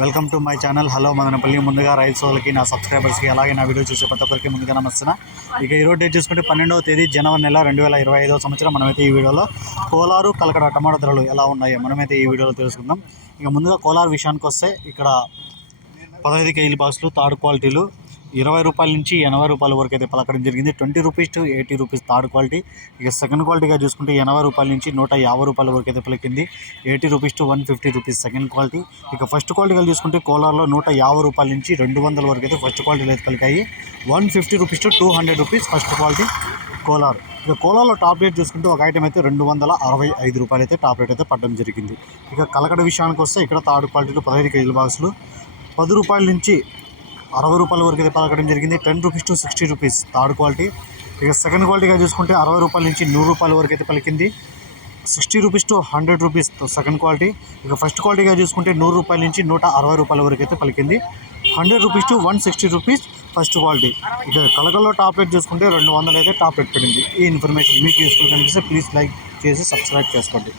Welcome to my channel. Hello Madanapalle. ముందుగా రైతు సోదరులకి నా సబ్స్క్రైబర్స్కి అలాగే నా వీడియో చూసే ప్రతి ఒక్కరికి ముందుగా నమస్తున్నా ఇక ఈరోజు డేట్ చూసుకుంటే పన్నెండవ తేదీ జనవరి నెల రెండు వేల ఇరవై ఐదవ సంవత్సరం. మనమైతే ఈ వీడియోలో కోలారు కలకడ టమాటా ధరలు ఎలా ఉన్నాయో మనమైతే ఈ వీడియోలో తెలుసుకుందాం. ఇక ముందుగా కోలారు విషయానికి వస్తే ఇక్కడ పదహైదు కేజీల బాక్సులు థర్డ్ క్వాలిటీలు ఇరవై రూపాయల నుంచి ఎనభై రూపాయల వరకు అయితే పలకడం జరిగింది. Twenty rupees to eighty rupees third quality. ఇక సెకండ్ క్వాలిటీగా చూసుకుంటే ఎనభై రూపాయల నుంచి నూట యాభై రూపాయల వరకు అయితే పలికింది. Eighty rupees to one fifty rupees second quality. ఇక ఫస్ట్ క్వాలిటీగా చూసుకుంటే కోలార్లో నూట యాభై రూపాయల నుంచి రెండు వందల వరకు అయితే ఫస్ట్ క్వాలిటీలో అయితే పలికాయి. One fifty rupees to two hundred rupees first quality Kolar. ఇక కోలార్లో టాప్ రేట్ చూసుకుంటే ఒక ఐటమ్ అయితే రెండు వందల అరవై ఐదు రూపాయలు అయితే టాప్ రేట్ అయితే పడడం జరిగింది. ఇక కలకడ విషయానికి వస్తే ఇక్కడ థర్డ్ క్వాలిటీలో పదహైదు కేజీల బాక్సులు. పది రూపాయల నుంచి అరవై రూపాయల వరకు అయితే పలకడం జరిగింది. Ten rupees to sixty rupees third quality. ఇక సెకండ్ క్వాలిటీగా చూసుకుంటే అరవై రూపాయల నుంచి నూరు రూపాయల వరకు అయితే పలికింది. Sixty rupees to hundred rupees second quality. ఇక ఫస్ట్ క్వాలిటీగా చూసుకుంటే నూరు రూపాయల నుంచి నూట అరవై రూపాయల వరకు అయితే పలికింది. Hundred rupees to one sixty rupees first quality. ఇక కలకల్లో టాప్ చూసుకుంటే రెండు వందలు అయితే టాప్ రేట్ పడింది. ఈ ఇన్ఫర్మేషన్ మీకు యూస్ఫుల్ కనిపిస్తే ప్లీజ్ లైక్ చేసి సబ్స్క్రైబ్ చేసుకోండి.